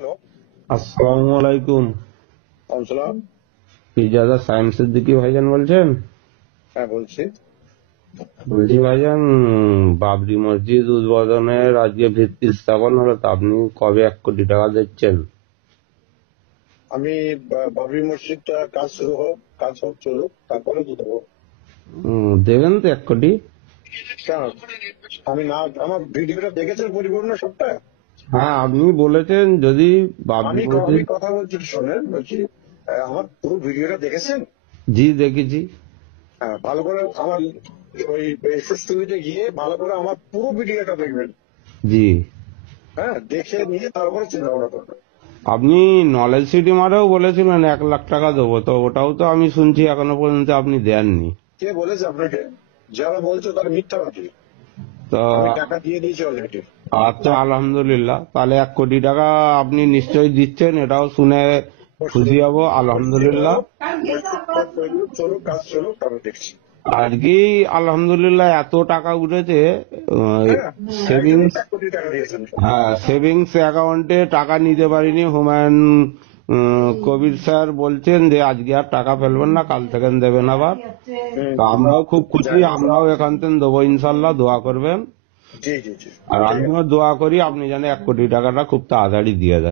Hello. আসসালামু আলাইকুম। আসসালাম। পিজাদা সায়েম সিদ্দিকী ভাইজান বলছেন? হ্যাঁ, বলছি। বলছি ভাইজান, বাবরি মসজিদ উদ্বোধনের আজকে ভিত্তি স্থাপন হলো, তা আপনি কবে 1 কোটি টাকা দিচ্ছেন? আমি বাবরি মসজিদটা কাজ হোক চলুক, তারপরে তো দেবো। দেবেন তো 1 কোটি? কেন? আমি না, আমার ভিডিওটা দেখেছেন পরিপূর্ণ সবটা? হ্যাঁ, আপনি বলেছেন যদি বাবরি আমি মসজিদ। কথা বলছি, শোনেন, বলছি আমার পুরো ভিডিওটা দেখেছেন? জি, দেখেছি। হ্যাঁ, ভালো করে আমার ওই স্টুডিওতে গিয়ে ভালো করে আমার পুরো ভিডিওটা দেখবেন। জি। হ্যাঁ, দেখে নিয়ে তারপরে চিন্তা ভাবনা করবেন। আপনি নলেজ সিটি মারেও বলেছিলেন 1 লাখ টাকা দেবো, তো ওটাও তো আমি শুনছি এখনো পর্যন্ত আপনি দেননি। কে বলেছে আপনাকে? যারা বলছো তারা মিথ্যাবাদী। তো আমি টাকা দিয়ে দিয়েছি অলরেডি। আচ্ছা, আলহামদুলিল্লাহ, তাহলে 1 কোটি টাকা আপনি নিশ্চয়ই দিচ্ছেন, এটাও শুনে খুশি হব। আলহামদুলিল্লাহ। চলুক, কাজ চলুক, তারপর দেখছি। আর কি, আলহামদুলিল্লাহ এত টাকা উঠেছে হ্যাঁ, সেভিংস। 1 কোটি টাকা দিয়েছেন। হ্যাঁ, সেভিংস অ্যাকাউন্টে টাকা নিতে পারিনি। হুমায়ুন কবির স্যার বলছেন যে আজকে আর টাকা ফেলবেন না, কাল থেকে দেবেন আবার। তো আমরাও খুব খুশি, আমরাও এখান থেকে দেবো ইনশাল্লাহ, দোয়া করবেন। জি জি জি। আর আমিও দোয়া করি আপনি যেন 1 কোটি টাকাটা খুব তাড়াতাড়ি দিয়ে দেন।